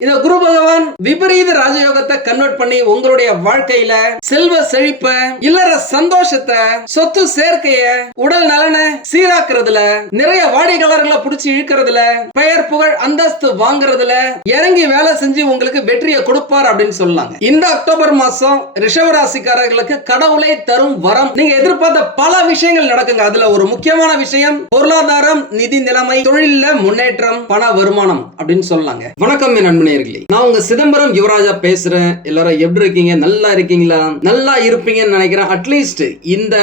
இந்த குரு பகவான் விபரீத ராஜயோகத்தை கன்வெர்ட் பண்ணி உங்களுடைய வாழ்க்கையில செல்வ செழிப்ப இல்லற சந்தோஷத்தை சொத்து சேர்க்கைய உடல் நலனை சீராக்குறதுல நிறைய வாடிக்கையாளர்களை புடிச்சு இழுக்கிறதுல பெயர் புகழ் அந்தஸ்து வாங்குறதுல இறங்கி வேலை செஞ்சு உங்களுக்கு வெற்றியை கொடுப்பார் அப்படின்னு சொல்லலாங்க இந்த அக்டோபர் மாசம் ரிஷவராசிக்காரர்களுக்கு கடவுளை தரும் வரம். நீங்க எதிர்பார்த்த பல விஷயங்கள் நடக்குங்க. அதுல ஒரு முக்கியமான விஷயம் பொருளாதாரம் நிதி நிலைமை தொழில முன்னேற்றம் பண வருமானம் அப்படின்னு சொல்லலாங்க வணக்கம் நண்பன் நேர்களே. நான் உங்க சிதம்பரம் யுவராஜா பேசுறேன். எல்லாரும் எப்படி இருக்கீங்க? நல்லா இருக்கீங்களா? நல்லா இருப்பீங்கன்னு நினைக்கிறேன். அட்லீஸ்ட் இந்த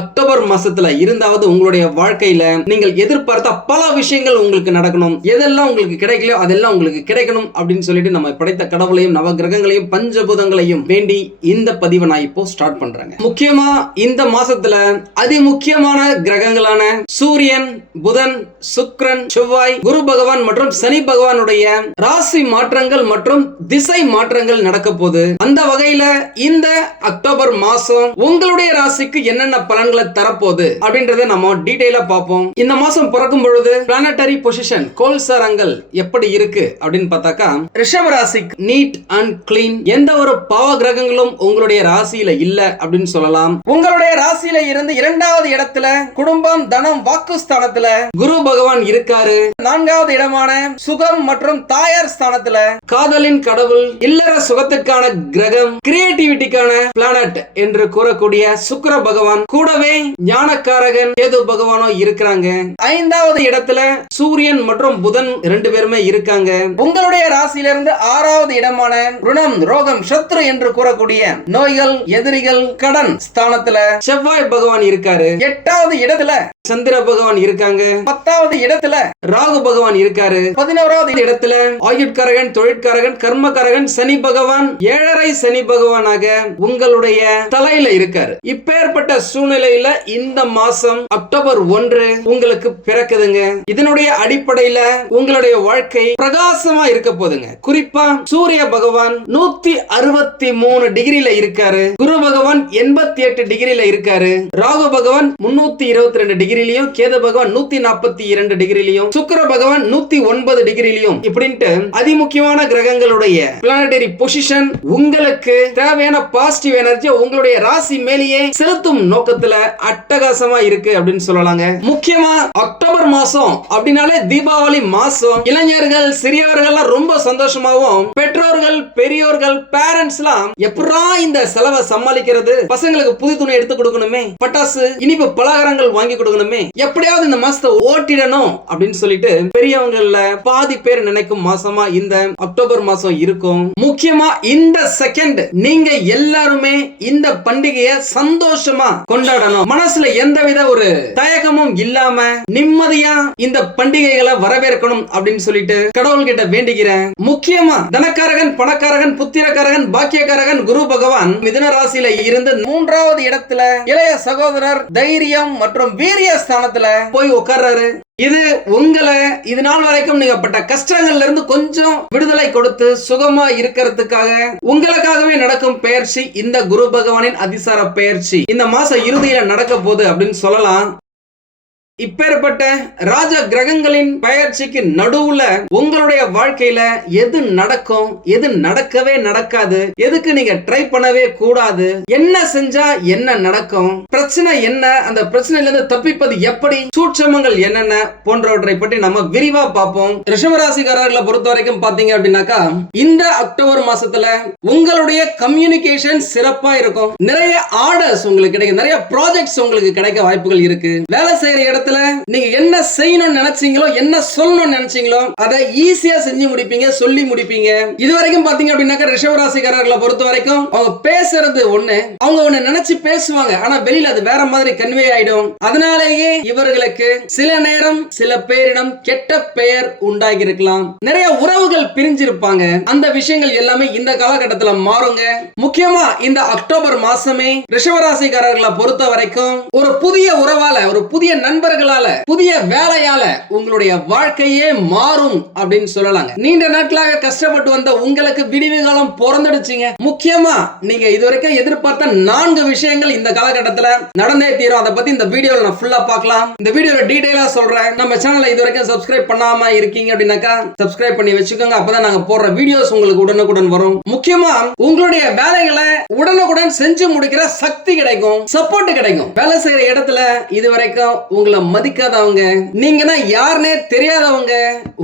அக்டோபர் மாசத்துல இருந்தாவது உங்களுடைய வாழ்க்கையில நீங்கள் எதிர்பார்த்த பல விஷயங்கள் உங்களுக்கு நடக்கணும். எதெல்லாம் உங்களுக்கு கிடைக்கலையோ அதெல்லாம் உங்களுக்கு கிடைக்கணும் அப்படின்னு சொல்லிட்டு நம்ம படைத்த கடவுளையும் நவ கிரகங்களையும் பஞ்சபூதங்களையும் வேண்டி இந்த பதிவை நான் இப்போ ஸ்டார்ட் பண்றேங்க. முக்கியமா இந்த மாசத்துல அதி முக்கியமான கிரகங்களான சூரியன் புதன் சுக்ரன் செவ்வாய் குரு பகவான் மற்றும் சனி பகவானுடைய ராசி மாற்ற மாற்றங்கள் மற்றும் திசை மாற்றங்கள் நடக்க போகுது. அந்த வகையில இந்த அக்டோபர் மாசம் உங்களுடைய ராசிக்கு என்னென்ன பலன்களை தரப்போகுது அப்படின்றத நம்ம டீட்டெயிலா பார்ப்போம். இந்த மாசம் பிறக்கும் பொழுது பிளானட்டரி பொசிஷன் கோல்சாரங்கள் எப்படி இருக்கு அப்படின்னு பார்த்தாக்கா ரிஷப ராசிக்கு நீட் அண்ட் கிளீன் எந்த ஒரு பாவ கிரகங்களும் உங்களுடைய ராசியில இல்ல அப்படின்னு சொல்லலாம். உங்களுடைய ராசியில இருந்து இரண்டாவது இடத்துல குடும்பம் தனம் வாக்கு ஸ்தானத்துல குரு பகவான் இருக்காரு. நான்காவது இடமான சுகம் மற்றும் தாயார் ஸ்தானத்துல காதலின் கடவுள் இல்லற சுகத்துக்கான கிரகம் கிரியேட்டிவிட்டிக்கான பிளானட் என்று கூறக்கூடிய சுக்கர பகவான் கூடவே ஞானக்காரகன் கேது பகவானும் இருக்கிறாங்க. ஐந்தாவது இடத்துல சூரியன் மற்றும் புதன் ரெண்டு பேருமே இருக்காங்க. உங்களுடைய ராசியிலிருந்து ஆறாவது இடமான ருணம் ரோகம் சத்ரு என்று கூறக்கூடிய நோய்கள் எதிரிகள் கடன் ஸ்தானத்துல செவ்வாய் பகவான் இருக்காரு. எட்டாவது இடத்துல சந்திர பகவான் இருக்காங்க. பத்தாவது இடத்துல ராகு பகவான் இருக்காரு. பதினோராவது இடத்துல ஆயுட்காரகன் தொழிற்காரகன் கர்மகாரகன் சனி பகவான் ஏழரை சனி பகவானாக உங்களுடைய தலையில இருக்காரு. இப்பேற்பட்ட சூழ்நிலையில இந்த மாசம் அக்டோபர் ஒன்று உங்களுக்கு பிறக்குதுங்க. இதனுடைய அடிப்படையில உங்களுடைய வாழ்க்கை பிரகாசமா இருக்க போதுங்க. குறிப்பா சூரிய பகவான் நூத்தி அறுபத்தி மூணு டிகிரில இருக்காரு. குரு பகவான் எண்பத்தி எட்டு டிகிரியில இருக்காரு. ராகு பகவான் முன்னூத்தி இருபத்தி ரெண்டு டிகிரி டிகிரிலையும் கேது பகவான் நூத்தி நாற்பத்தி இரண்டு டிகிரிலையும் சுக்கர பகவான் நூத்தி ஒன்பது டிகிரிலையும் இப்படின்ட்டு அதிமுக்கியமான கிரகங்களுடைய பிளானடரி பொசிஷன் உங்களுக்கு தேவையான பாசிட்டிவ் எனர்ஜி உங்களுடைய ராசி மேலேயே செலுத்தும் நோக்கத்துல அட்டகாசமா இருக்கு அப்படின்னு சொல்லலாங்க. முக்கியமா அக்டோபர் மாசம் அப்படின்னாலே தீபாவளி மாசம். இளைஞர்கள் சிறியவர்கள் ரொம்ப சந்தோஷமாவும் பெற்றோர்கள் பெரியோர்கள் பேரண்ட்ஸ் எல்லாம் எப்படா இந்த செலவை சமாளிக்கிறது? பசங்களுக்கு புது துணி எடுத்து கொடுக்கணுமே? பட்டாசு இனிப்பு பலகாரங்கள் வாங்கி கொடுக்கணுமே? இருந்தாலுமே எப்படியாவது இந்த மாசத்தை ஓட்டிடணும் அப்படின்னு சொல்லிட்டு பெரியவங்கள பாதி பேர் நினைக்கும் மாசமா இந்த அக்டோபர் மாசம் இருக்கும். முக்கியமா இந்த செகண்ட் நீங்க எல்லாருமே இந்த பண்டிகையை சந்தோஷமா கொண்டாடணும். மனசுல எந்தவித ஒரு தயக்கமும் இல்லாம நிம்மதியா இந்த பண்டிகைகளை வரவேற்கணும் அப்படின்னு சொல்லிட்டு கடவுள் கிட்ட வேண்டிக்கிறேன் முக்கியமா தனக்காரகன் பணக்காரகன் புத்திரக்காரகன் பாக்கியக்காரகன் குரு பகவான் மிதன ராசியில இருந்து மூன்றாவது இடத்துல இளைய சகோதரர் தைரியம் மற்றும் வீரிய ஸ்தானத்துல போய் உட்கார்றாரு இது உங்களை இது நாள் வரைக்கும் நீங்க பட்ட கஷ்டங்கள்ல இருந்து கொஞ்சம் விடுதலை கொடுத்து சுகமா இருக்கிறதுக்காக உங்களுக்காகவே நடக்கும் பெயர்ச்சி இந்த குரு பகவானின் அதிசார பயிற்சி இந்த மாசம் இறுதியில நடக்க போகுது அப்படின்னு சொல்லலாம். இப்பேற்பட்ட ராஜ கிரகங்களின் பயிற்சிக்கு நடுவுல உங்களுடைய வாழ்க்கையில எது நடக்கும் எது நடக்கவே நடக்காது எதுக்கு நீங்க ட்ரை பண்ணவே கூடாது என்ன செஞ்சா என்ன நடக்கும் பிரச்சனை என்ன அந்த பிரச்சனையில இருந்து தப்பிப்பது எப்படி சூட்சமங்கள் என்னென்ன போன்றவற்றை பற்றி நம்ம விரிவா பார்ப்போம். ரிஷபராசிக்காரர்களை பொறுத்த வரைக்கும் பாத்தீங்க அப்படின்னாக்கா இந்த அக்டோபர் மாசத்துல உங்களுடைய கம்யூனிகேஷன் சிறப்பா இருக்கும். நிறைய ஆர்டர்ஸ் உங்களுக்கு கிடைக்கும். நிறைய ப்ராஜெக்ட்ஸ் உங்களுக்கு கிடைக்க வாய்ப்புகள் இருக்கு. வேலை செய்யற இடத்துல நீங்க என்ன செய்யணும்னு நினைச்சீங்களோ என்ன சொல்லணும்னு நினைச்சீங்களோ அதை ஈஸியா செஞ்சு முடிப்பீங்க சொல்லி முடிப்பீங்க. இது வரைக்கும் பாத்தீங்க அப்படின்னாக்கா ரிஷவராசிக்காரர்களை பொறுத்த வரைக்கும் அவங்க பேசுறது ஒண்ணு அவங்க ஒண்ணு நினைச்சு பேசுவாங்க. ஆனா வெளியில அது வேற மாதிரி கன்வே ஆயிடும். அதனாலேயே இவர்களுக்கு சில நேரம் சில பேரிடம் கெட்ட பெயர் உண்டாகி இருக்கலாம் நிறைய உறவுகள் பிரிஞ்சிருப்பாங்க. அந்த விஷயங்கள் எல்லாமே இந்த காலகட்டத்துல மாறுங்க. முக்கியமா இந்த அக்டோபர் மாசமே ரிஷவராசிக்காரர்களை பொறுத்த வரைக்கும் ஒரு புதிய உறவால ஒரு புதிய நண்பர்கள் நண்பர்களால புதிய வேலையால உங்களுடைய வாழ்க்கையே மாறும் அப்படின்னு சொல்லலாங்க. நீண்ட நாட்களாக கஷ்டப்பட்டு வந்த உங்களுக்கு விடிவு காலம் பிறந்துடுச்சுங்க. முக்கியமா நீங்க இதுவரைக்கும் எதிர்பார்த்த நான்கு விஷயங்கள் இந்த காலகட்டத்துல நடந்தே தீரும். அதை பத்தி இந்த வீடியோல நான் ஃபுல்லா பார்க்கலாம். இந்த வீடியோல டீடைலா சொல்றேன். நம்ம சேனலை இதுவரைக்கும் சப்ஸ்கிரைப் பண்ணாம இருக்கீங்க அப்படின்னாக்கா சப்ஸ்கிரைப் பண்ணி வச்சுக்கோங்க. அப்பதான் நாங்க போடுற வீடியோஸ் உங்களுக்கு உடனுக்குடன் வரும். முக்கியமா உங்களுடைய வேலைகளை உடனுக்குடன் செஞ்சு முடிக்கிற சக்தி கிடைக்கும். சப்போர்ட் கிடைக்கும். வேலை செய்யற இடத்துல இது வரைக்கும் உங்களை மதிக்காதவங்க. நீங்கன்னா யாருனே தெரியாதவங்க.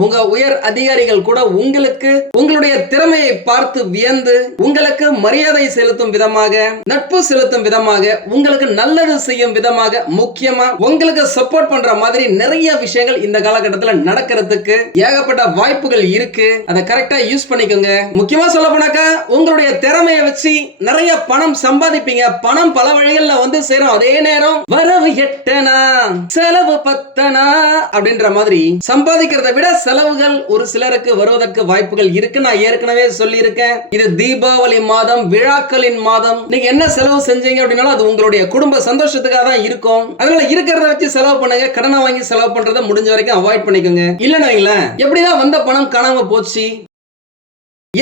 உங்க உயர் அதிகாரிகள் கூட உங்களுக்கு உங்களுடைய திறமையை பார்த்து வியந்து உங்களுக்கு மரியாதை செலுத்தும் விதமாக நட்பு செலுத்தும் விதமாக உங்களுக்கு நல்லது செய்யும் விதமாக முக்கியமா உங்களுக்கு சப்போர்ட் பண்ற மாதிரி நிறைய விஷயங்கள் இந்த காலகட்டத்தில் நடக்கிறதுக்கு ஏகப்பட்ட வாய்ப்புகள் இருக்கு. அதை கரெக்டா யூஸ் பண்ணிக்கோங்க. முக்கியமா சொல்ல போனாக்கா உங்களுடைய திறமையை வச்சு நிறைய பணம் சம்பாதிப்பீங்க. பணம் பல வழிகள்ல வந்து சேரும். அதே நேரம் வரவு எட்டனா? செலவு பத்தனா? அப்படின்ற மாதிரி சம்பாதிக்கிறத விட செலவுகள் ஒரு சிலருக்கு வருவதற்கு வாய்ப்புகள் இருக்கு. நான் ஏற்கனவே சொல்லியிருக்கேன். இது தீபாவளி மாதம் விழாக்களின் மாதம். நீங்க என்ன செலவு செஞ்சீங்க அப்படின்னாலும் அது உங்களுடைய குடும்ப சந்தோஷத்துக்காக தான் இருக்கும். அதனால இருக்கிறத வச்சு செலவு பண்ணுங்க. கடனை வாங்கி செலவு பண்றதை முடிஞ்ச வரைக்கும் அவாய்ட் பண்ணிக்கோங்க. இல்லைன்னு வைங்களேன். எப்படிதான் வந்த பணம் காணாம போச்சு?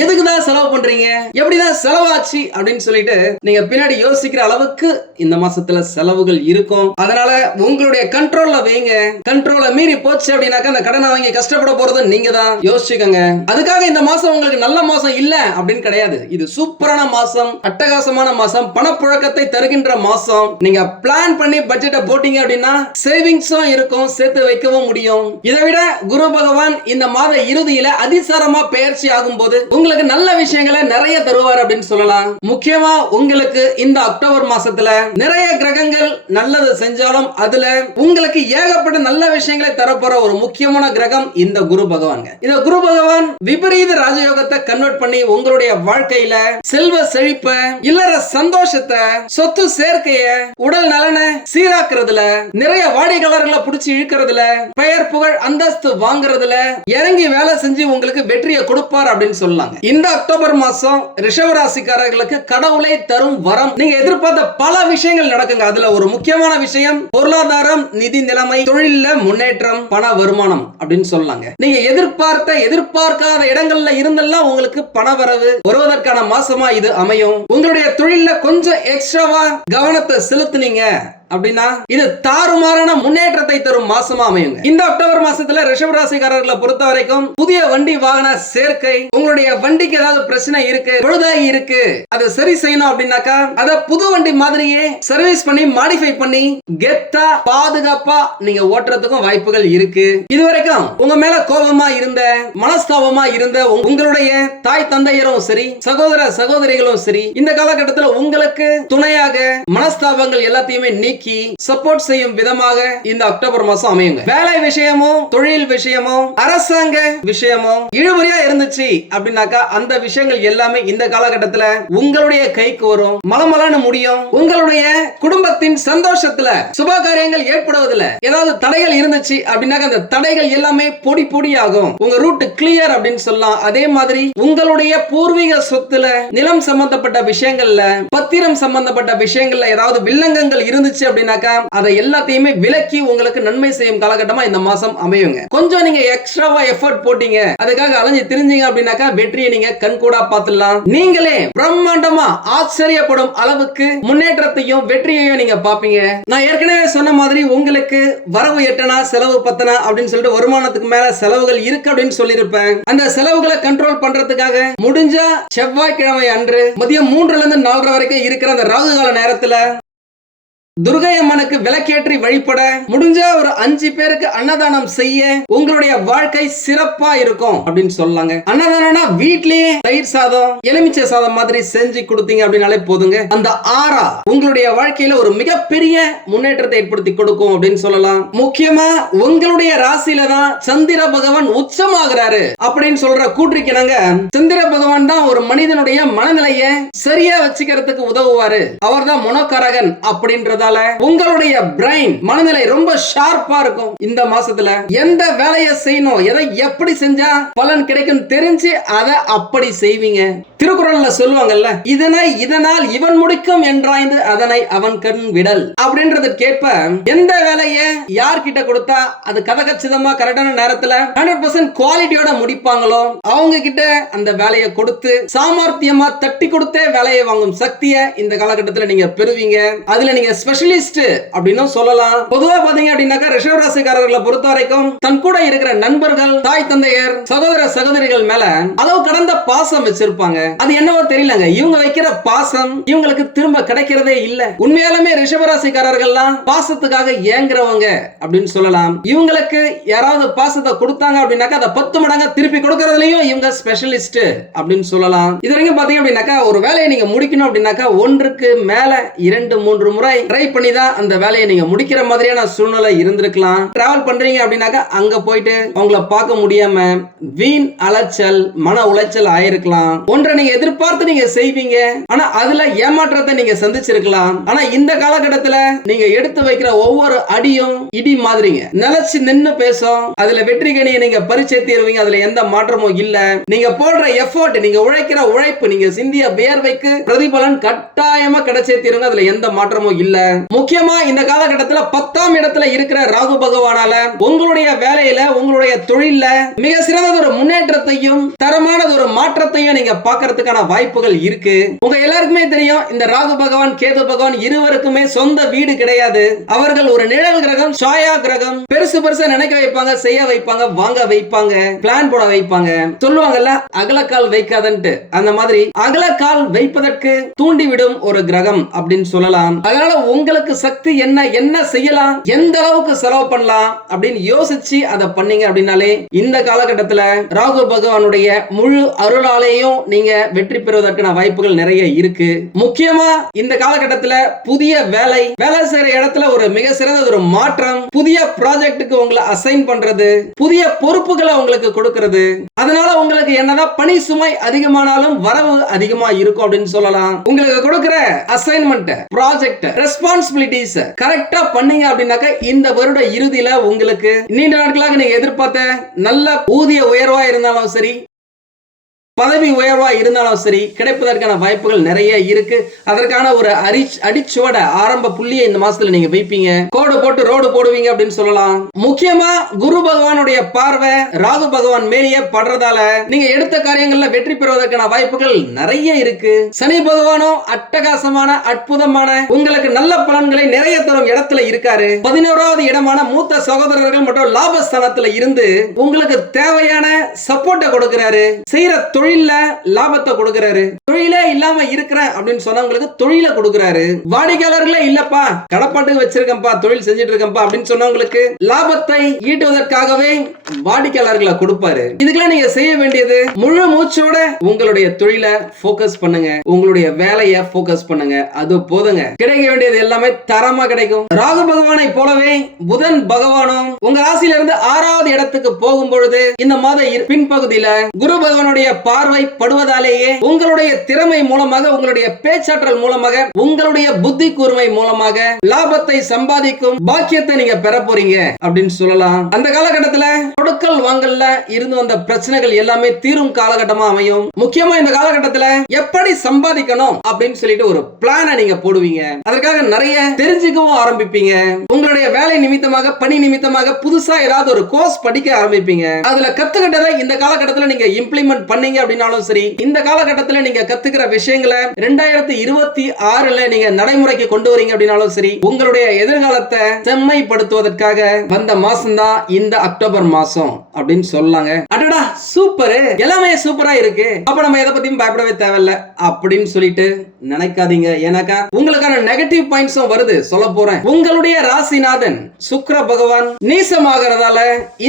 எதுக்கு தான் செலவு பண்றீங்க? எப்படிதான் செலவாச்சு? அப்படின்னு சொல்லிட்டு நீங்க பின்னாடி யோசிக்கிற அளவுக்கு இந்த மாசத்துல செலவுகள் இருக்கும். அதனால உங்களுடைய கண்ட்ரோல்ல வைங்க. கண்ட்ரோல மீறி போச்சு அப்படின்னாக்கா அந்த கடனை வாங்கி கஷ்டப்பட போறது நீங்க தான் யோசிச்சுக்கோங்க. அதுக்காக இந்த மாசம் உங்களுக்கு நல்ல மாசம் இல்ல அப்படின்னு கிடையாது. இது சூப்பரான மாசம் அட்டகாசமான மாசம் பணப்புழக்கத்தை தருகின்ற மாசம். நீங்க பிளான் பண்ணி பட்ஜெட்டை போட்டீங்க அப்படின்னா சேவிங்ஸும் இருக்கும் சேர்த்து வைக்கவும் முடியும். இதை விட குரு பகவான் இந்த மாத இறுதியில அதிசாரமா பெயர்ச்சி ஆகும் போது உங்களுக்கு நல்ல விஷயங்களை நிறைய தருவார் அப்படின்னு சொல்லலாம். முக்கியமா உங்களுக்கு இந்த அக்டோபர் மாசத்துல நிறைய கிரகங்கள் நல்லது செஞ்சாலும் அதுல உங்களுக்கு ஏகப்பட்ட நல்ல விஷயங்களை தரப்போற ஒரு முக்கியமான கிரகம் இந்த குரு பகவான் இந்த குரு பகவான் விபரீத ராஜயோகத்தை கன்வெர்ட் பண்ணி உங்களுடைய வாழ்க்கையில செல்வ செழிப்ப இல்லற சந்தோஷத்தை சொத்து சேர்க்கைய உடல் நலனை சீராக்குறதுல நிறைய வாடிக்கையாளர்களை பிடிச்சி இழுக்கிறதுல பெயர் புகழ் அந்தஸ்து வாங்குறதுல இறங்கி வேலை செஞ்சு உங்களுக்கு வெற்றியை கொடுப்பார் அப்படின்னு சொல்லலாம். இந்த அக்டோபர் மாசம் ரிஷவராசிக்காரர்களுக்கு கடவுளை தரும் வரம். நீங்க எதிர்பார்த்த பல விஷயங்கள் நடக்குங்க. அதுல ஒரு முக்கியமான விஷயம் பொருளாதாரம் நிதி நிலைமை தொழில முன்னேற்றம் பண வருமானம் அப்படின்னு சொல்லலாங்க. நீங்க எதிர்பார்த்த எதிர்பார்க்காத இடங்கள்ல இருந்தெல்லாம் உங்களுக்கு பண வரவு. வருவதற்கான மாசமா இது அமையும். உங்களுடைய தொழில்ல கொஞ்சம் எக்ஸ்ட்ராவா கவனத்தை செலுத்துனீங்க. அப்படின்னா இது தாறுமாறான முன்னேற்றத்தை தரும் மாசமா அமையுங்க. இந்த அக்டோபர் மாசத்துல ரிஷபராசிக்காரர்களை பொறுத்த வரைக்கும் புதிய வண்டி வாகன சேர்க்கை உங்களுடைய வண்டிக்கு ஏதாவது பிரச்சனை இருக்கு பொழுதாகி இருக்கு அதை சரி செய்யணும் அப்படின்னாக்கா அத புது வண்டி மாதிரியே சர்வீஸ் பண்ணி மாடிஃபை பண்ணி கெத்தா பாதுகாப்பா நீங்க ஓட்டுறதுக்கும் வாய்ப்புகள் இருக்கு. இது வரைக்கும் உங்க மேல கோபமா இருந்த மனஸ்தாபமா இருந்த உங்களுடைய தாய் தந்தையரும் சரி சகோதர சகோதரிகளும் சரி இந்த காலகட்டத்தில் உங்களுக்கு துணையாக மனஸ்தாபங்கள் எல்லாத்தையுமே நீக்கி சப்போர்ட் செய்யும் விதமாக இந்த அக்டோபர் மாசம் அமையுங்க. வேலை விஷயமும் தொழில் விஷயமும் அரசாங்க விஷயமும் இழுபறியா இருந்துச்சு அப்படின்னாக்கா அந்த விஷயங்கள் எல்லாமே இந்த காலகட்டத்துல உங்களுடைய கைக்கு வரும். மலமலான முடியும். உங்களுடைய குடும்பத்தின் சந்தோஷத்துல சுப காரியங்கள் ஏற்படுவதில்ல. ஏதாவது தடைகள் இருந்துச்சு அப்படின்னாக்கா அந்த தடைகள் எல்லாமே பொடி பொடி ஆகும் உங்க ரூட் கிளியர் அப்படின்னு சொல்லலாம். அதே மாதிரி உங்களுடைய பூர்வீக சொத்துல நிலம் சம்பந்தப்பட்ட விஷயங்கள்ல பத்திரம் சம்பந்தப்பட்ட விஷயங்கள்ல ஏதாவது வில்லங்கங்கள் இருந்துச்சு அப்படின்னாக்கா அதை எல்லாத்தையுமே விலக்கி உங்களுக்கு நன்மை செய்யும் காலகட்டமா இந்த மாசம் அமையுங்க. கொஞ்சம் நீங்க எக்ஸ்ட்ராவா எஃபர்ட் போட்டீங்க. அதுக்காக அலைஞ்சு திரிஞ்சீங்க அப்படின்னாக்கா வெற்றியை நீங்க கண்கூடா பார்த்துடலாம். நீங்களே பிரம்மாண்டமா ஆச்சரியப்படும் அளவுக்கு முன்னேற்றத்தையும் வெற்றியையும் நீங்க பாப்பீங்க நான் ஏற்கனவே சொன்ன மாதிரி உங்களுக்கு வரவு எட்டனா செலவு பத்தனா அப்படின்னு சொல்லிட்டு வருமானத்துக்கு மேல செலவுகள் இருக்கு அப்படின்னு சொல்லியிருப்பேன். அந்த செலவுகளை கண்ட்ரோல் பண்றதுக்காக முடிஞ்சா செவ்வாய்க்கிழமை அன்று மதியம் மூன்றுல இருந்து நாலரை வரைக்கும் இருக்கிற அந்த ராகு கால நேரத்துல துர்கை அம்மனுக்கு விளக்கேற்றி வழிபட முடிஞ்சா ஒரு அஞ்சு பேருக்கு அன்னதானம் செய்ய உங்களுடைய வாழ்க்கை சிறப்பா இருக்கும் அப்படின்னு சொல்லாங்க. அன்னதானம்னா வீட்லயே தயிர் சாதம் எலுமிச்சை சாதம் மாதிரி செஞ்சு கொடுத்தீங்க அப்படின்னாலே போதுங்க. அந்த ஆறா உங்களுடைய வாழ்க்கையில ஒரு மிகப்பெரிய முன்னேற்றத்தை ஏற்படுத்தி கொடுக்கும் அப்படின்னு சொல்லலாம். முக்கியமா உங்களுடைய ராசியில தான் சந்திர பகவான் உச்சமாகிறாரு அப்படின்னு சொல்ற கூற்றிக்கிறாங்க சந்திர பகவான் தான் ஒரு மனிதனுடைய மனநிலையை சரியா வச்சுக்கிறதுக்கு உதவுவாரு. அவர்தான் மனோகரகன் அப்படின்றத இருக்கிறதால உங்களுடைய பிரைன் மனநிலை ரொம்ப ஷார்ப்பா இருக்கும். இந்த மாசத்துல எந்த வேலையை செய்யணும் எதை எப்படி செஞ்சா பலன் கிடைக்கும் தெரிஞ்சு அதை அப்படி செய்வீங்க. திருக்குறள்ல சொல்லுவாங்கல்ல இதனை இதனால் இவன் முடிக்கும் என்றாய்ந்து அதனை அவன் கண் விடல். அப்படின்றதற்கேற்ப எந்த வேலையை யார்கிட்ட கொடுத்தா அது கதகச்சிதமா கரெக்டான நேரத்துல ஹண்ட்ரட் பர்சன்ட் குவாலிட்டியோட முடிப்பாங்களோ அவங்க கிட்ட அந்த வேலையை கொடுத்து சாமர்த்தியமா தட்டி கொடுத்தே வேலையை வாங்கும் சக்தியை இந்த காலகட்டத்தில் நீங்க பெறுவீங்க. அதுல நீங்க ஸ்பெஷலிஸ்ட் அப்படின்னு சொல்லலாம். பொதுவா பாத்தீங்க அப்படின்னாக்கா ரிஷவராசிக்காரர்களை பொறுத்த வரைக்கும் தன் கூட இருக்கிற நண்பர்கள் தாய் தந்தையர் சகோதர சகோதரிகள் மேல அளவு கடந்த பாசம் வச்சிருப்பாங்க. அது என்னவோ தெரியலங்க. இவங்க வைக்கிற பாசம் இவங்களுக்கு திரும்ப கிடைக்கிறதே இல்ல. உண்மையாலுமே ரிஷபராசிக்காரர்கள்லாம் பாசத்துக்காக ஏங்குறவங்க அப்படின்னு சொல்லலாம். இவங்களுக்கு யாராவது பாசத்தை கொடுத்தாங்க அப்படின்னாக்கா அதை பத்து மடங்கா திருப்பி கொடுக்கறதுலயும் இவங்க ஸ்பெஷலிஸ்ட் அப்படின்னு சொல்லலாம். இது வரைக்கும் பாத்தீங்க அப்படின்னாக்கா ஒரு வேலையை நீங்க முடிக்கணும் அப்படின்னாக்கா ஒன்றுக்கு மேல இரண்டு மூன்று முறை ட்ரை பண்ணி தான் அந்த வேலையை நீங்க முடிக்கிற மாதிரியான சூழ்நிலை இருந்திருக்கலாம். டிராவல் பண்றீங்க அப்படின்னாக்கா அங்க போயிட்டு அவங்கள பார்க்க முடியாம வீண் அலைச்சல் மன உளைச்சல் ஆயிருக்கலாம். ஒன்றை நீங்க எதிர்பார்த்து நீங்க செய்வீங்க. ஆனா அதுல ஏமாற்றத்தை நீங்க சந்திச்சிருக்கலாம். ஆனா இந்த காலகட்டத்துல நீங்க எடுத்து வைக்கிற ஒவ்வொரு அடியும் இடி மாதிரிங்க. நிலைச்சு நின்னு பேசும். அதுல வெற்றி கணியை நீங்க பரிச்சேத்திடுவீங்க அதுல எந்த மாற்றமும் இல்ல. நீங்க போடுற எஃபோர்ட் நீங்க உழைக்கிற உழைப்பு நீங்க சிந்திய வியர்வைக்கு பிரதிபலன் கட்டாயமா கிடைச்சே தீருங்க. அதுல எந்த மாற்றமும் இல்லை. முக்கியமா இந்த காலகட்டத்துல பத்தாம் இடத்துல இருக்கிற ராகு பகவானால உங்களுடைய வேலையில உங்களுடைய தொழில மிக சிறந்த ஒரு முன்னேற்றத்தையும் தரமானது ஒரு மாற்றத்தையும் நீங்க பாக்குறதுக்கான வாய்ப்புகள் இருக்கு. உங்க எல்லாருக்குமே தெரியும் இந்த ராகு பகவான் கேது பகவான் இருவருக்குமே சொந்த வீடு கிடையாது. அவர்கள் ஒரு நிழல் கிரகம் சாயா கிரகம் பெருசு பெருசா நினைக்க வைப்பாங்க செய்ய வைப்பாங்க வாங்க வைப்பாங்க பிளான் போட வைப்பாங்க. சொல்லுவாங்கல்ல அகலக்கால் வைக்காதன்ட்டு. அந்த மாதிரி அகலக்கால் வைப்பதற்கு தூண்டிவிடும் ஒரு கிரகம் அப்படின்னு சொல்லலாம். அதனால உங்க உங்களுக்கு சக்தி என்ன என்ன செய்யலாம் எந்த அளவுக்கு செலவு பண்ணலாம் அப்படின்னு யோசிச்சு அதை பண்ணீங்க அப்படின்னாலே இந்த காலகட்டத்துல ராகு பகவானுடைய முழு அருளாலேயும் நீங்க வெற்றி பெறுவதற்கான வாய்ப்புகள் நிறைய இருக்கு. முக்கியமா இந்த காலகட்டத்துல புதிய வேலை வேலை செய்யற இடத்துல ஒரு மிக சிறந்த ஒரு மாற்றம் புதிய ப்ராஜெக்டுக்கு உங்களை அசைன் பண்றது புதிய பொறுப்புகளை உங்களுக்கு கொடுக்கிறது. அதனால உங்களுக்கு என்னதான் பணி சுமை அதிகமானாலும் வரவு அதிகமா இருக்கும் அப்படின்னு சொல்லலாம். உங்களுக்கு கொடுக்கிற அசைன்மெண்ட் ப்ராஜெக்ட் ரெஸ்பான்ஸ் ரெஸ்பான்சிபிலிட்டிஸ் கரெக்டா பண்ணீங்க அப்படின்னாக்க இந்த வருட இறுதியில உங்களுக்கு நீண்ட நாட்களாக நீங்க எதிர்பார்த்த நல்ல ஊதிய உயர்வா இருந்தாலும் சரி பதவி உயர்வா இருந்தாலும் சரி கிடைப்பதற்கான வாய்ப்புகள் நிறைய இருக்கு. அதற்கான ஒரு அரி அடிச்சுவட ஆரம்ப புள்ளியை இந்த மாசத்துல நீங்க வைப்பீங்க. கோடு போட்டு ரோடு போடுவீங்க அப்படின்னு சொல்லலாம். முக்கியமா குரு பகவானுடைய பார்வை ராகு பகவான் மேலேயே படுறதால நீங்க எடுத்த காரியங்கள்ல வெற்றி பெறுவதற்கான வாய்ப்புகள் நிறைய இருக்கு. சனி பகவானும் அட்டகாசமான அற்புதமான உங்களுக்கு நல்ல பலன்களை நிறைய தரும் இடத்துல இருக்காரு. பதினோராவது இடமான மூத்த சகோதரர்கள் மற்றும் லாபஸ்தானத்துல இருந்து உங்களுக்கு தேவையான சப்போர்ட்டை கொடுக்கிறாரு. செய்யற தொழிலில் லாபத்தை கொடுக்குறாரு. தொழிலே இல்லாம இருக்கிறேன் அப்படின்னு சொன்னவங்களுக்கு தொழில கொடுக்குறாரு. வாடிக்கையாளர்களே இல்லப்பா கடப்பாட்டுக்கு வச்சிருக்கேன்ப்பா தொழில் செஞ்சுட்டு இருக்கேன்ப்பா அப்படின்னு சொன்னவங்களுக்கு லாபத்தை ஈட்டுவதற்காகவே வாடிக்கையாளர்களை கொடுப்பாரு. இதுக்கெல்லாம் நீங்க செய்ய வேண்டியது முழு மூச்சோட உங்களுடைய தொழிலை போக்கஸ் பண்ணுங்க. உங்களுடைய வேலையை போக்கஸ் பண்ணுங்க. அது போதுங்க. கிடைக்க வேண்டியது எல்லாமே தரமா கிடைக்கும். ராகு பகவானை போலவே புதன் பகவானும் உங்க ராசியில இருந்து ஆறாவது இடத்துக்கு போகும் பொழுது இந்த மாத பின்பகுதியில குரு பகவானுடைய பார்வை படுவதாலேயே உங்களுடைய திறமை மூலமாக உங்களுடைய பேச்சாற்றல் மூலமாக உங்களுடைய புத்தி கூர்மை மூலமாக லாபத்தை சம்பாதிக்கும் பாக்கியத்தை நீங்க பெற போறீங்க அப்படின்னு சொல்லலாம். அந்த காலகட்டத்துல கொடுக்கல் வாங்கல்ல இருந்து வந்த பிரச்சனைகள் எல்லாமே தீரும் காலகட்டமா அமையும். முக்கியமா இந்த காலகட்டத்துல எப்படி சம்பாதிக்கணும் அப்படின்னு சொல்லிட்டு ஒரு பிளான நீங்க போடுவீங்க. அதற்காக நிறைய தெரிஞ்சுக்கவும் ஆரம்பிப்பீங்க. உங்களுடைய உங்களுடைய வேலை நிமித்தமாக பணி நிமித்தமாக புதுசா ஏதாவது ஒரு கோர்ஸ் படிக்க ஆரம்பிப்பீங்க. அதுல கத்துக்கிட்டதை இந்த காலகட்டத்துல நீங்க இம்ப்ளிமெண்ட் பண்ணீங்க அப்படின்னாலும் சரி இந்த காலகட்டத்துல நீங்க கத்துக்கிற விஷயங்களை ரெண்டாயிரத்தி இருபத்தி ஆறுல நீங்க நடைமுறைக்கு கொண்டு வரீங்க அப்படின்னாலும் சரி உங்களுடைய எதிர்காலத்தை செம்மைப்படுத்துவதற்காக வந்த மாசம் தான் இந்த அக்டோபர் மாசம் அப்படின்னு சொல்லாங்க. அடடா சூப்பர். எல்லாமே சூப்பரா இருக்கு. அப்ப நம்ம எதை பத்தியும் பயப்படவே தேவையில்ல அப்படின்னு சொல்லிட்டு நினைக்காதீங்க. ஏன்னாக்கா உங்களுக்கான நெகட்டிவ் பாயிண்ட்ஸும் வருது. சொல்ல போறேன். உங்களுடைய ராசி ராசிநாதன் சுக்ர பகவான் நீசமாகறதால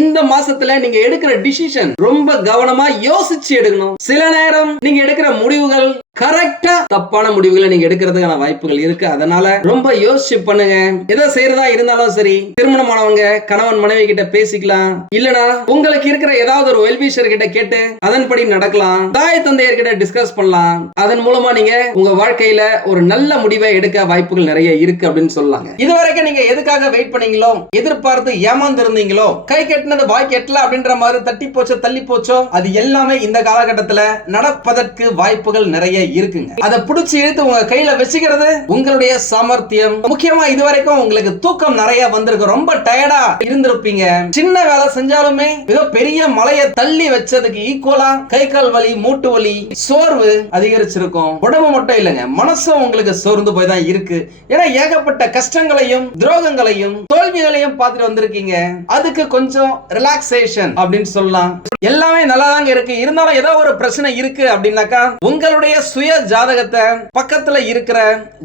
இந்த மாசத்துல நீங்க எடுக்கிற டிசிஷன் ரொம்ப கவனமா யோசிச்சு எடுக்கணும். சில நேரம் நீங்க எடுக்கிற முடிவுகள் கரெக்டா தப்பான முடிவுகளை நீங்க எடுக்கிறதுக்கான வாய்ப்புகள் இருக்கு. அதனால ரொம்ப யோசிச்சு பண்ணுங்க. எதை செய்யறதா இருந்தாலும் சரி திருமணமானவங்க கணவன் மனைவி கிட்ட பேசிக்கலாம். இல்லனா உங்களுக்கு இருக்கிற ஏதாவது ஒரு வெல்விஷர் கிட்ட கேட்டு அதன்படி நடக்கலாம். தாய் தந்தையர் கிட்ட டிஸ்கஸ் பண்ணலாம். அதன் மூலமா நீங்க உங்க வாழ்க்கையில ஒரு நல்ல முடிவை எடுக்க வாய்ப்புகள் நிறைய இருக்கு அப்படின்னு சொல்லலாங்க. இதுவரைக்கும் நீங்க எதுக்காக வெயிட் பண்ணீங்களோ எதிர்பார்த்து ஏமாந்து இருந்தீங்களோ கை கட்டினது வாய் கெட்டல அப்படின்ற மாதிரி தட்டி போச்சோ தள்ளி போச்சோ அது எல்லாமே இந்த காலகட்டத்துல நடப்பதற்கு வாய்ப்புகள் நிறைய இருக்குங்க. அதை புடிச்சு இழுத்து உங்க கையில வச்சுக்கிறது உங்களுடைய சாமர்த்தியம். முக்கியமா இதுவரைக்கும் உங்களுக்கு தூக்கம் நிறைய வந்திருக்கு. ரொம்ப டயர்டா இருந்திருப்பீங்க. சின்ன வேலை செஞ்சாலுமே மிக பெரிய மலையை தள்ளி வச்சதுக்கு ஈக்குவலா கை கால் வலி மூட்டு வலி சோர்வு அதிகரிச்சிருக்கும். உடம்பு மட்டும் இல்லைங்க மனசும் உங்களுக்கு சோர்ந்து போய் தான் இருக்கு. ஏன்னா ஏகப்பட்ட கஷ்டங்களையும் துரோகங்களையும் வெற்றிகளையும் தோல்விகளையும் பார்த்துட்டு வந்திருக்கீங்க. அதுக்கு கொஞ்சம் ரிலாக்ஸேஷன் அப்படின்னு சொல்லலாம். எல்லாமே நல்லா தாங்க இருக்கு. இருந்தாலும் ஏதோ ஒரு பிரச்சனை இருக்கு அப்படின்னாக்கா உங்களுடைய சுய ஜாதகத்தை பக்கத்துல இருக்கிற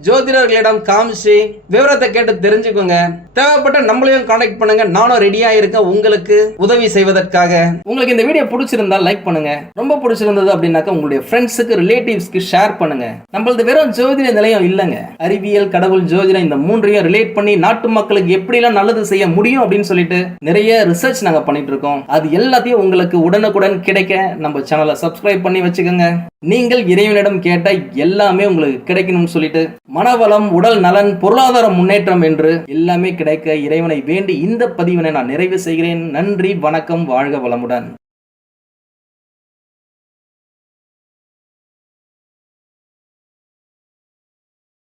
ஜோதிடர்களிடம் காமிச்சு விவரத்தை கேட்டு தெரிஞ்சுக்கோங்க. தேவைப்பட்ட நம்மளையும் கான்டாக்ட் பண்ணுங்க. நானும் ரெடியா இருக்கேன். உங்களுக்கு உதவி செய்வதற்காக. உங்களுக்கு இந்த வீடியோ பிடிச்சிருந்தா லைக் பண்ணுங்க. ரொம்ப பிடிச்சிருந்தது அப்படின்னாக்கா உங்களுடைய ஃப்ரெண்ட்ஸுக்கு ரிலேட்டிவ்ஸ்க்கு ஷேர் பண்ணுங்க. நம்மளது வெறும் ஜோதிட நிலையம் இல்லைங்க. அறிவியல் கடவுள் ஜோதிடம் இந்த மூன்றையும் ரிலேட் பண்ணி நாட்டு மக்களுக்கு எப்படிலாம் நல்லது செய்ய முடியும் அப்படின்னு சொல்லிட்டு நிறைய ரிசர்ச் நாங்க பண்ணிட்டு இருக்கோம் அது எல்லாத்தையும் உங்களுக்கு உடனுக்குடன் கிடைக்க நம்ம சேனலை சப்ஸ்கிரைப் பண்ணி வச்சுக்கோங்க. நீங்கள் இறைவனிடம் கேட்ட எல்லாமே உங்களுக்கு கிடைக்கணும்னு சொல்லிட்டு மனவளம் உடல் நலன் பொருளாதார முன்னேற்றம் என்று எல்லாமே கிடைக்க இறைவனை வேண்டி இந்த பதிவினை நான் நிறைவு செய்கிறேன். நன்றி வணக்கம் வாழ்க வளமுடன்.